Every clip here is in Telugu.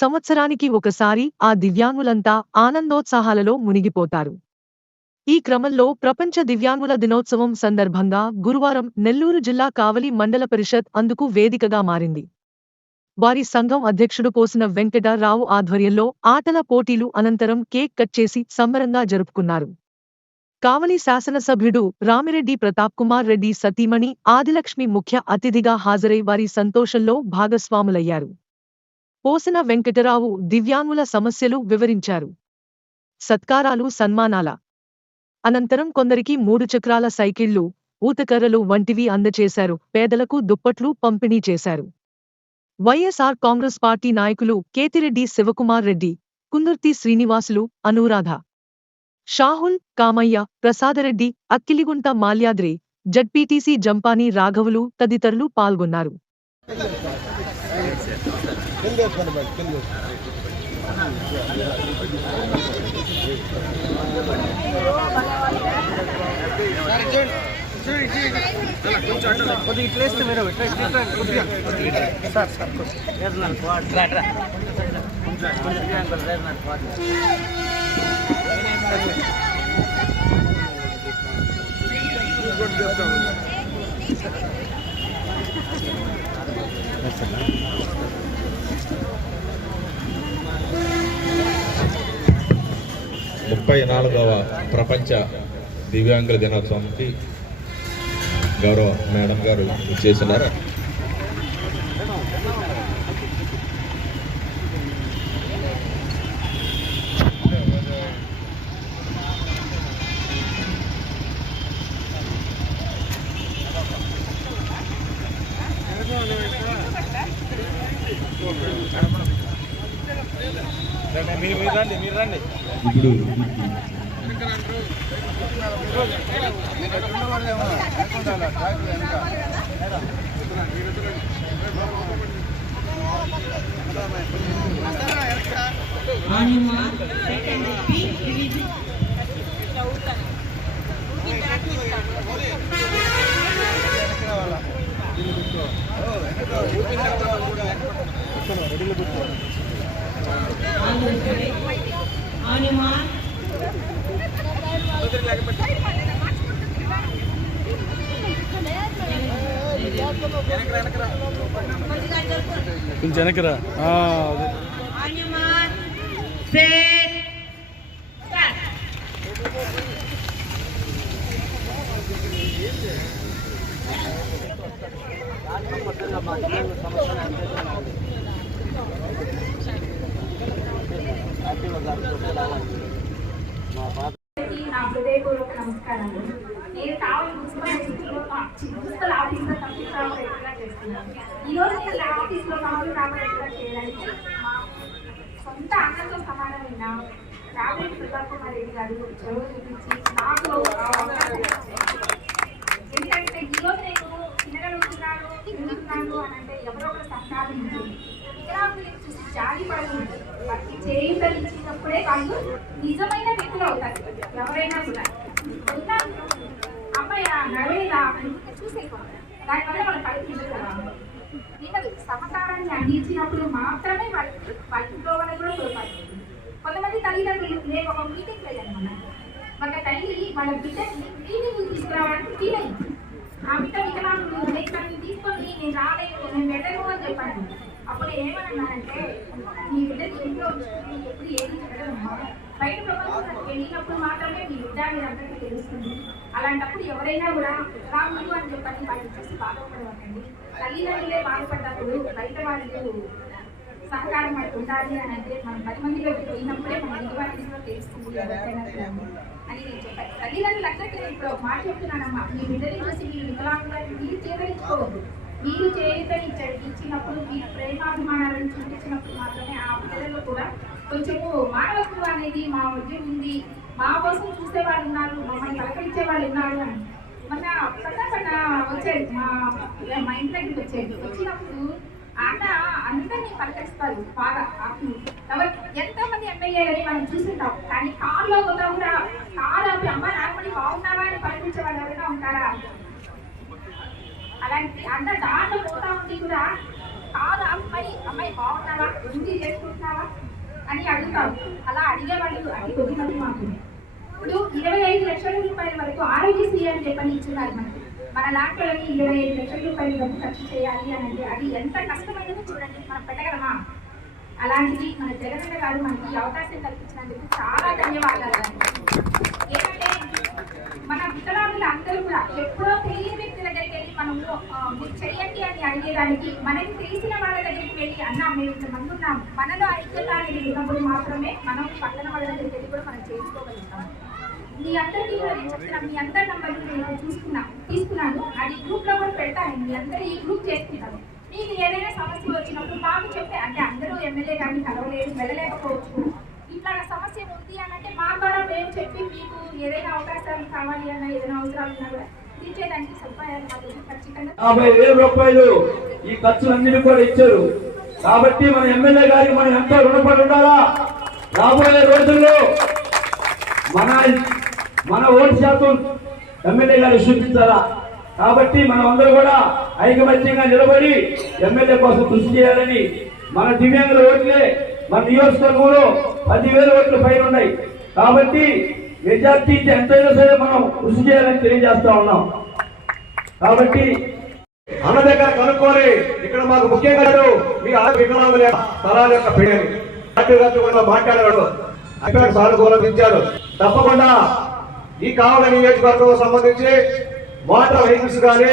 సంవత్సరానికి ఒకసారి ఆ దివ్యాంగులంతా ఆనందోత్సాహాలలో మునిగిపోతారు. ఈ క్రమంలో ప్రపంచ దివ్యాంగుల దినోత్సవం సందర్భంగా గురువారం నెల్లూరు జిల్లా కావలి మండల పరిషత్ అందుకు వేదికగా మారింది. వారి సంఘం అధ్యక్షుడు పోసిన వెంకటరావు ఆధ్వర్యంలో ఆటల పోటీలు అనంతరం కేక్ కట్ చేసి సంబరంగా జరుపుకున్నారు. కావలి శాసనసభ్యుడు రామిరెడ్డి ప్రతాప్ కుమార్ రెడ్డి సతీమణి ఆదిలక్ష్మి ముఖ్య అతిథిగా హాజరై వారి సంతోషంలో భాగస్వాములయ్యారు. పోసిన వెంకటరావు దివ్యాంగుల సమస్యలు వివరించారు. సత్కారాలు సన్మానాల అనంతరం కొందరికి 3 చక్రాల సైకిళ్లు, ఊతకర్రలు వంటివి అందజేశారు. పేదలకు దుప్పట్లు పంపిణీ చేశారు. వైఎస్ఆర్ కాంగ్రెస్ పార్టీ నాయకులు కేతిరెడ్డి శివకుమార్ రెడ్డి, కుందుర్తి శ్రీనివాసులు, అనురాధ, షాహుల్, కామయ్య, ప్రసాదరెడ్డి, అక్కిలిగుంట మాల్యాద్రి, జడ్పీటీసీ జంపాని రాఘవులు తదితరులు పాల్గొన్నారు. ముప్పై 34వ ప్రపంచ దివ్యాంగుల దినోత్సవానికి గౌరవ మేడం గారు చేస్తున్నారు. ఇప్పుడు కొంచెం వెనకరా. నా హృదయపూర్వక నమస్కారాలు. నేను కావాలి మున్సిపల్ ఆఫీస్లో కంప్లీట్ రామరెడ్డిగా చేస్తున్నాను. ఈరోజు నేను ఆఫీస్లో రామరెడ్డిగా చేయడానికి మా సొంత అన్నతో సమానమైన రామిరెడ్డి ప్రతాప్ కుమార్ రెడ్డి గారు చొరవ చూపించి నాకు ఎందుకంటే ఈరోజు నేను తినగలుగుతున్నాను తిరుగుతున్నాను అని అంటే ఎవరో ఒకరు సంపాదించి వికలాంగులను చూసి జాలి పడకూడదు. వారికి చేయించినప్పుడే వాళ్ళు నిజమైన వ్యక్తులు అవుతారు. ఎవరైనా కూడా అమ్మాయి నడవేలా చూసేయకూడదు. దానివల్ల వాళ్ళ వీళ్ళకి సహకారాన్ని అందించినప్పుడు మాత్రమే వాళ్ళ ఇంట్లో వాళ్ళని కూడా తోడ్పడుతుంది. కొంతమంది తల్లిదండ్రులు నేను ఒక మీటింగ్ వెళ్ళాను. మన తల్లి వాళ్ళ బిడ్డని మీటింగ్ తీసుకురావడానికి ఫీల్ అయింది. ఆ బిడ్డ వికలాంగులు నన్ను తీసుకొని నేను రాలేను నేను వెళ్ళను అని చెప్పాను. అప్పుడు ఏమన్నానంటే మీ బిడ్డకి ఇంట్లో ఎప్పుడు ఏది చెప్పడమ్మా, బయట ప్రపంచం వెళ్ళినప్పుడు మాత్రమే మీ బిడ్డ మీరందరికీ తెలుస్తుంది. అలాంటప్పుడు ఎవరైనా కూడా రాములు అని చెప్పని వాళ్ళని చూసి బాధపడవకండి. తల్లిదండ్రులే బాధపడ్డప్పుడు బయట వాళ్ళు సహకారం మనకు ఉండాలి అని అంటే మనం 10 మందిలో పోయినప్పుడే మన నిజాన్ని తెలుస్తుంది ఎవరికైనా అని నేను చెప్పాను. తల్లిదండ్రులు అందరికీ నేను ఇప్పుడు మాట చెప్తున్నానమ్మా, మీ బిడ్డని చూసి మీరు వికలాంగులను మీరు చేదరించుకోవద్దు. మీరు ఇచ్చినప్పుడు మీరు ప్రేమాభిమానాలను చూపించినప్పుడు మాత్రమే ఆ పిల్లల్లో కూడా కొంచెము మానవత్వం అనేది మా మధ్య ఉంది, మా కోసం చూసే వాళ్ళు ఉన్నారు, మమ్మల్ని పలకరించే వాళ్ళు ఉన్నారు అని. మొన్న ప్రతాపన్న వచ్చాడు మా ఇంటి దగ్గరికి వచ్చినప్పుడు అన్న అందరినీ పలకరిస్తారు బాగా. ఎంతో మంది ఎమ్మెల్యేలని మనం చూస్తుంటాం, కానీ కారులో పోతా కూడా కారు ఆపి అమ్మ నాగమణి బాగున్నావా అని పలకరించే వాళ్ళు ఎవరైనా ఉంటారా? అలాంటి అందరు దాంట్లో పోతా ఉండి కూడా కారు ఆపి అమ్మాయి బాగున్నావా, ఇంటి చేసుకుంటున్నావా అని అడుగుతారు. అలా అడిగేవాళ్ళు అతి కొద్ది మంది మాత్రమే. ఇప్పుడు 25 లక్షల రూపాయల వరకు ఆరోగ్యశ్రీ అని చెప్పని ఇచ్చున్నారు మనకి. మన లాంటి 25 లక్షల రూపాయలు డబ్బు ఖర్చు చేయాలి అని అంటే అది ఎంత కష్టమైనదో చూడండి, మనం పెట్టగలమా? అలాంటిది మన జగనన్న గారు మనకి ఈ అవకాశం కల్పించినందుకు చాలా ధన్యవాదాలు. ఏంటంటే మన వికలాంగులు అందరూ కూడా ఎప్పుడో తెలియని వ్యక్తి దగ్గరికి వెళ్ళి మనము మీరు చెయ్యండి అని అడిగేదానికి మనకి తెలిసిన వాళ్ళ దగ్గరికి వెళ్ళి అన్నా మేము ఇంతమంది ఉన్నాం, మనలో ఐక్యత అనేది ఉన్నప్పుడు మాత్రమే మనం పక్కన వాళ్ళ దగ్గరికి వెళ్ళి కూడా మనం చేసుకోగలుగుతాం. మీ అందరికీ కూడా నేను చెప్తున్నాను, మీ అందరి నంబర్లు నేను తీసుకున్నాను, అది గ్రూప్లో కూడా పెడతాను. మీ అందరూ ఈ గ్రూప్ చేసుకుంటాను. మీకు ఏదైనా సమస్య వచ్చినప్పుడు మాకు చెప్పే, అంటే అందరూ ఎమ్మెల్యే గారిని కలవలేదు, వెళ్ళలేకపోవచ్చు, ఇట్లా సమస్య ఉంది అని అంటే మా ద్వారా మేము చెప్పి మీకు ఏదైనా అవకాశాలు కావాలి అన్నా ఏదైనా అవసరాలు ఉన్నా కూడా తీర్చేదానికి సదుపాయాలు మాకు ఖచ్చితంగా 50,000 రూపాయలు ఈ ఖర్చులన్నిటి కూడా ఇచ్చారు. కాబట్టి మన ఎమ్మెల్యే గారికి మనం ఎంతో రుణపడి ఉండాలా. రాబోయే రోజుల్లో మన ఓటు శాతం ఎమ్మెల్యే గారికి చూపించాలా. కాబట్టి మనం అందరూ కూడా ఐకమత్యంగా నిలబడి ఎమ్మెల్యే కోసం కృషి చేయాలని, మన దివ్యాంగుల ఓట్లే మన నియోజకవర్గంలో 10,000 ఓట్ల పైన ఉన్నాయి. కాబట్టి మెజార్టీ ఎంతైనా సరే మనం కృషి చేయాలని తెలియజేస్తా ఉన్నాం. కాబట్టి అన్న దగ్గర కనుక్కొని ఇక్కడ మాకు ముఖ్యంగా మీరు వికలాంగుల స్థలాల యొక్క పెళ్లి మాట్లాడేవాడు అక్కడ సానుకూలించారు. తప్పకుండా ఈ కావలి నియోజకవర్గం సంబంధించి మోటార్ వెహికల్స్ కానీ,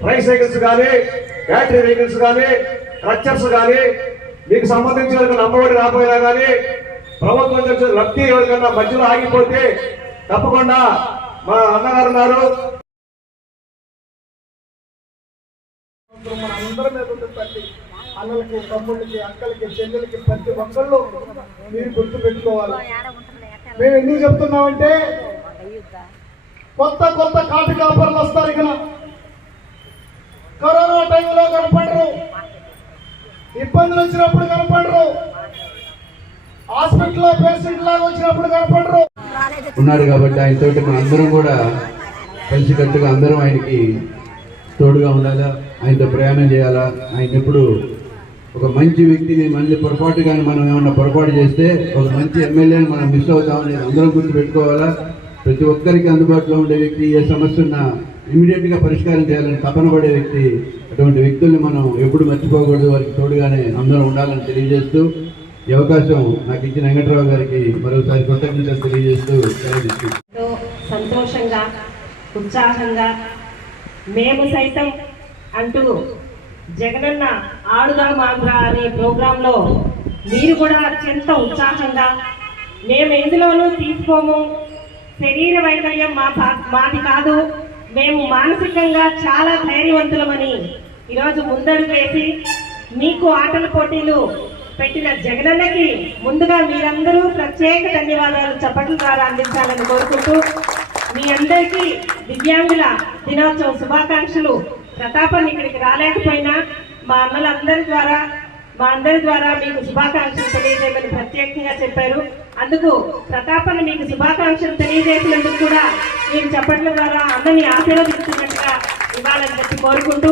ట్రైసైకిల్స్ కానీ, బ్యాటరీ వెహికల్స్ కానీ, ట్రక్చర్స్ కానీ, మీకు సంబంధించిన నమ్మబడి రాబోయినా కానీ ప్రభుత్వం నుంచి లబ్ధి ఎవరికన్నా మధ్యలో ఆగిపోతే తప్పకుండా మా అన్నగారు ఉన్నారు. మన అందరి మీద ఉన్నటువంటి అన్నలకి, తమ్ముళ్ళకి, అక్కలకి, చెల్లెలకి ప్రతి ఒక్కళ్ళు మీరు గుర్తు పెట్టుకోవాలి. మేము ఎందుకు చెప్తున్నామంటే కొత్త కొత్త కాఫీ కాపర్లు వస్తారు. ఇక్కడ కరోనా టైంలో కనపడరు, ఇబ్బందులు వచ్చినప్పుడు కనపడరు, హాస్పిటల్లో పేషెంట్ లాగా వచ్చినప్పుడు కనపడరు. ఉన్నాడు కాబట్టి ఆయనతోటి మన అందరం కూడా కలిసికట్టుగా అందరం ఆయనకి తోడుగా ఉండాలా, ఆయనతో ప్రయాణం చేయాలా. ఆయన ఎప్పుడు ఒక మంచి వ్యక్తిని మళ్ళీ పొరపాటు కానీ మనం ఏమన్నా పొరపాటు చేస్తే ఒక మంచి ఎమ్మెల్యేని మనం మిస్ అవుతామని అందరం గుర్తు పెట్టుకోవాలా. ప్రతి ఒక్కరికి అందుబాటులో ఉండే వ్యక్తి, ఏ సమస్య ఉన్నా ఇమీడియట్గా పరిష్కారం చేయాలని తపన పడే వ్యక్తి. అటువంటి వ్యక్తుల్ని మనం ఎప్పుడు మర్చిపోకూడదు, వారికి తోడుగానే అందరం ఉండాలని తెలియజేస్తూ ఈ అవకాశం నాకు ఇచ్చిన వెంకట్రావు గారికి మరోసారి కృతజ్ఞతలు తెలియజేస్తూ ఎంతో సంతోషంగా, ఉత్సాహంగా మేము సైతం అంటూ జగనన్న ఆడుదాం ఆంధ్ర అనే ప్రోగ్రాంలో మీరు కూడా అత్యంత ఉత్సాహంగా, మేము ఎందులోనూ తీసుకోము, శరీర వైకల్యం మాది కాదు, మేము మానసికంగా చాలా ధైర్యవంతులమని ఈరోజు ముందడుగు వేసి మీకు ఆటల పోటీలు పెట్టిన జగనన్నకి ముందుగా మీరందరూ ప్రత్యేక ధన్యవాదాలు చప్పట్ల ద్వారా అందించాలని కోరుకుంటూ మీ అందరికీ దివ్యాంగుల దినోత్సవ శుభాకాంక్షలు. ప్రతాపన్ ఇక్కడికి రాలేకపోయినా మా అందరి ద్వారా మీకు శుభాకాంక్షలు తెలియజేయమని ప్రత్యేకంగా చెప్పారు. అందుకు ప్రతాపన్ మీకు శుభాకాంక్షలు తెలియజేసినందుకు కూడా మీరు చప్పట్ల ద్వారా అన్నని ఆశీర్వదిస్తున్నట్టుగా ఇవ్వాలని చెప్పి కోరుకుంటూ